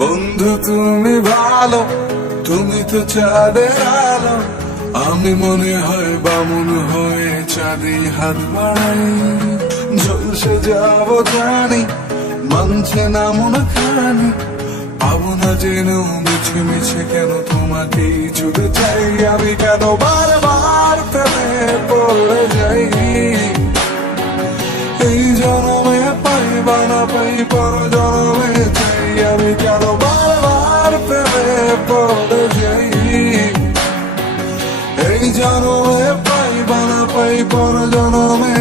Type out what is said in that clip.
বন্ধু তুমি ভালো, তুমি তো চাঁদের আলো, আমি মনে হয় বামুন হয়ে চাঁদে হাত বাড়াই। ঝলসে যাব জানি, মানছে না মন খানি, পাবো না জেনেও মিছে মিছে কেন তোমাকেই ছুটে চাই। আমি কেন বারবার প্রেমে পড়ে যাই, এই জনমে পাই বা না পাই পর জনমে চাই। আমি কেন বারবার প্রেমে পড়ে যাই, এই জনমে পাই বা না পাই পর জনমে